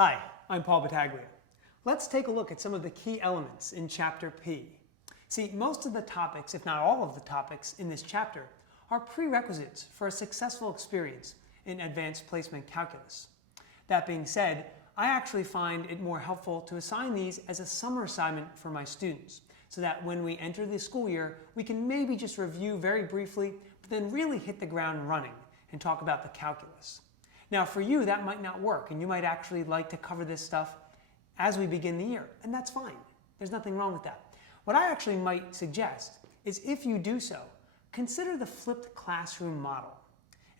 Hi, I'm Paul Battaglia. Let's take a look at some of the key elements in Chapter P. See, most of the topics, if not all of the topics in this chapter, are prerequisites for a successful experience in advanced placement calculus. That being said, I actually find it more helpful to assign these as a summer assignment for my students, so that when we enter the school year, we can maybe just review very briefly, but then really hit the ground running and talk about the calculus. Now for you, that might not work, and you might actually like to cover this stuff as we begin the year, and that's fine. There's nothing wrong with that. What I actually might suggest is, if you do so, consider the flipped classroom model.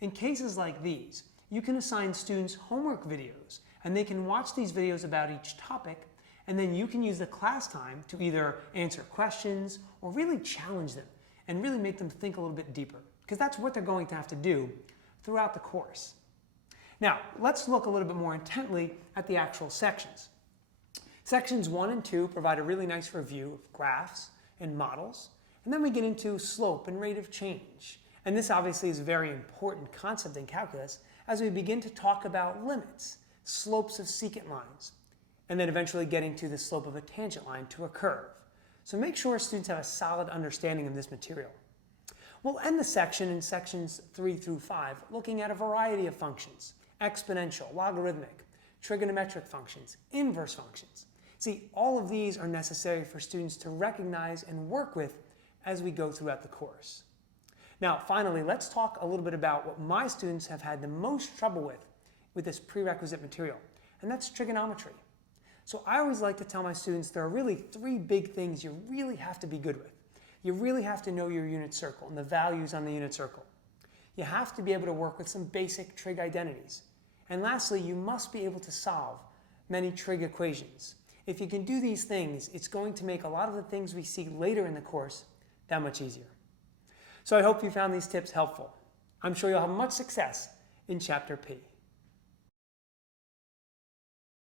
In cases like these, you can assign students homework videos, and they can watch these videos about each topic, and then you can use the class time to either answer questions or really challenge them and really make them think a little bit deeper, because that's what they're going to have to do throughout the course. Now, let's look a little bit more intently at the actual sections. Sections 1 and 2 provide a really nice review of graphs and models, and then we get into slope and rate of change. And this obviously is a very important concept in calculus as we begin to talk about limits, slopes of secant lines, and then eventually getting to the slope of a tangent line to a curve. So make sure students have a solid understanding of this material. We'll end the section in sections 3 through 5 looking at a variety of functions: exponential, logarithmic, trigonometric functions, inverse functions. See, all of these are necessary for students to recognize and work with as we go throughout the course. Now, finally, let's talk a little bit about what my students have had the most trouble with this prerequisite material, and that's trigonometry. So I always like to tell my students there are really 3 big things you really have to be good with. You really have to know your unit circle and the values on the unit circle. You have to be able to work with some basic trig identities. And lastly, you must be able to solve many trig equations. If you can do these things, it's going to make a lot of the things we see later in the course that much easier. So I hope you found these tips helpful. I'm sure you'll have much success in Chapter P.